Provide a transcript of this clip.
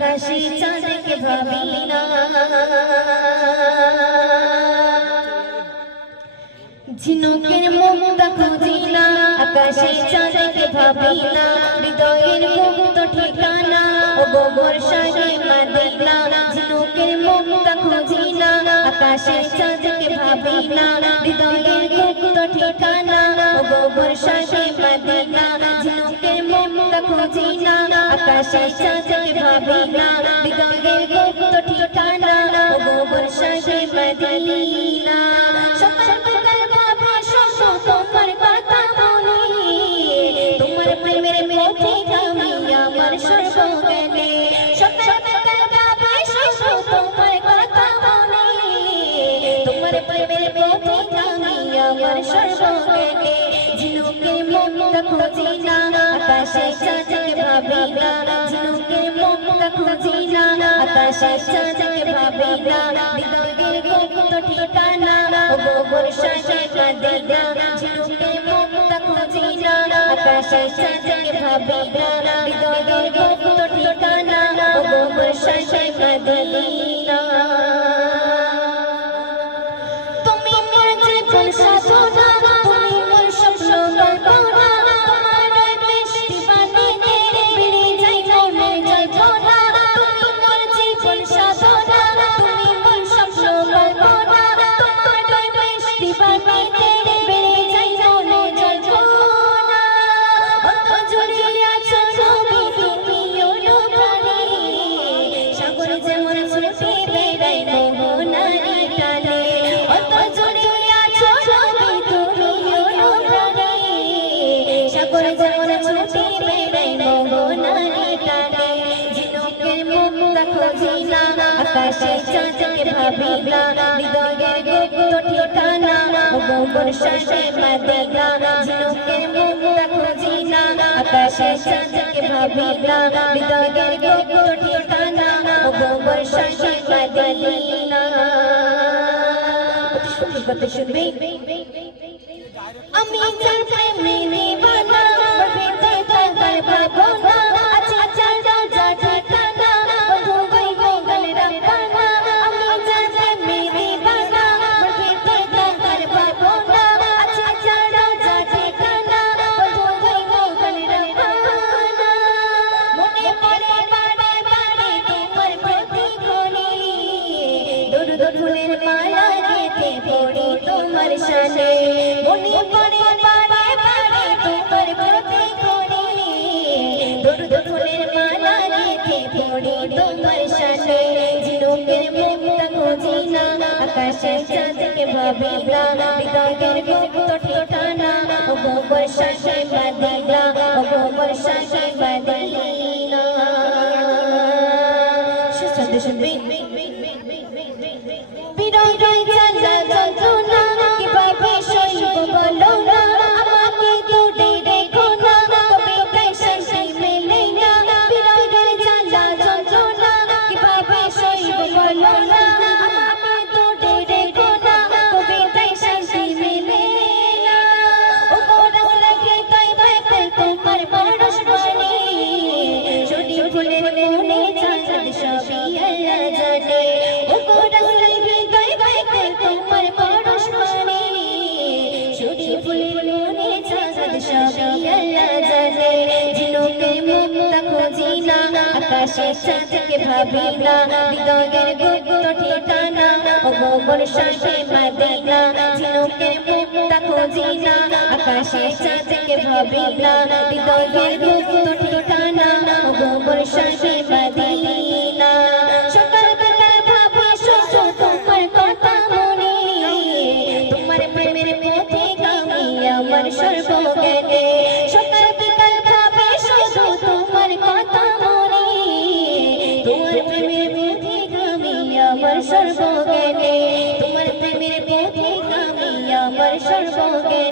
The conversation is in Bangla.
আকাশে চাঁদকে ভাবি না, ঝিনুকের মুক্তা খুঁজি না, আকাশে চাঁদকে ভাবি না, হৃদয়ের মুক্ত ঠিকানা ও বর্ষাকে মদিনা। ঝিনুকের মুক্তা খুঁজি না, আকাশে চাঁদকে ভাবি না, হৃদয়ের মুক্ত ঠিকানা ও বর্ষাকে মদিনা। ঝিনুকের মুক্তা খুঁজি না, আকাশে চাঁদকে ভাবি না, হৃদয়ের মুক্ত ঠিকানা ও বর্ষাকে মদিনা। তোমার প্রেমের পথে আমি আমার সর্বজ্ঞানে, তোমার কথা মনে, তোমার প্রেমের পথে আমি আমার সর্বজ্ঞানে। ঝিনুকের মুক্তা খুঁজি না, আকাশে চাঁদকে ভাবি না, ঝিনুকের মুক্তা খুঁজি না, আকাশে চাঁদকে ভাবি না, হৃদয়ের মুক্ত ঠিকানা ও বর্ষাকে মদিনা। ঝিনুকের মুক্তা খুঁজি না, আকাশে চাঁদকে ভাবি না, হৃদয়ের মুক্ত ঠিকানা ও বর্ষাকে মদিনা। তুমি মোর জীবন সাধনা, তুমি মোর স্বপ্ন কল্পনা, তোমার ওই মিষ্টি বাণীতে বেড়ে যাই মনে যাইবনা। তুমি মোর জীবন সাধনা, তুমি মোর স্বপ্ন কল্পনা, তোমার ওই মিষ্টি বাণীতে বেড়ে যাই মনে যাইবনা। অত জুড়ে আছো তুমি, তুমি অনুপ্রাণী, সাগর যেমন ছুটে বেড়াই মোহনারি টানে। অত জুড়ে আছো তুমি, তুমি অনুপ্রাণী, সাগর যেমন ছুটে বেড়াই মোহনারি টানে। ঝিনুকের মুক্তা খুঁজি না, আকাশে চাঁদকে ভাবি না, হৃদয়ের গুপ্ত ঠিকানা ও বর্ষাকে মদিনা। ঝিনুকের মুক্তা খুঁজি না, আকাশে চাঁদকে ভাবি না, হৃদয়ের গুপ্ত ঠিকানা ও বর্ষাকে মদিনা। কত শুনবে আমি যার প্রেমে দিওয়ানা, বলতে থাকার ভাবনা, আচ্ছা চলো যা ঠিকানা, বন্ধু গইব গান রাখনা। আমি যার প্রেমে দিওয়ানা, বলতে থাকার ভাবনা, আচ্ছা চলো যা ঠিকানা, বন্ধু গইব গান রাখনা। মনে পড়ে বারে বারে তোমার প্রতিধ্বনি, দরুদ ফুলের মালা গেঁথে পড়ি তোমার শানে। মনে পড়ে বারে বারে তোমার প্রতিধ্বনি, দরুদ ফুলের মালা গেঁথে পড়ি তোমার শানে। ঝিনুকের মুক্তা খুঁজি না, আকাশে চাঁদকে ভাবি না, হৃদয়ের গুপ্ত ঠিকানা ও বর্ষাকে মদিনা, ও বর্ষাকে মদিনা। সুশান্ত শুনবে বিরয় জ্বালা যন্ত্রণা, কিভাবে সইব বলো না, আমাকে দূরে রেখো না, তবে তাই শান্তি মেলে না। বিরয় জ্বালা যন্ত্রণা, কিভাবে সইব বলো না, আমাকে দূরে রেখো না, তবে তাই শান্তি মেলে না। ও মোরা লাগে তাই ব্যাকুল তোমার পরশ বাণী, যদি ফুলের মনে চাঁদ সবই আল্লাহ জানে। ও মোরা লাগে তাই ব্যাকুল তোমার পরশ বাণী, যদি ফুলের মনে চাঁদ সবই আল্লাহ জানে। ঝিনুকের মুক্তা খুঁজি না, আকাশে চাঁদকে ভাবি না, হৃদয়ের গুপ্ত ঠিকানা ও বর্ষাকে মদিনা। ঝিনুকের মুক্তা খুঁজি না, আকাশে চাঁদকে ভাবি না, হৃদয়ের গুপ্ত ঠিকানা ও বর্ষাকে মদিনা। সকাল বেলা ভাবি শুধু তোমার কথা মনে, তোমার প্রেমের পথে আমি আমার সর্বজ্ঞানে। সকাল বিকাল ভাবি শুধু তোমার কথা মনে, তোমার প্রেমের পথে আমি আমার সর্বজ্ঞানে, তোমার প্রেমের পথে আমি আমার সর্বজ্ঞানে।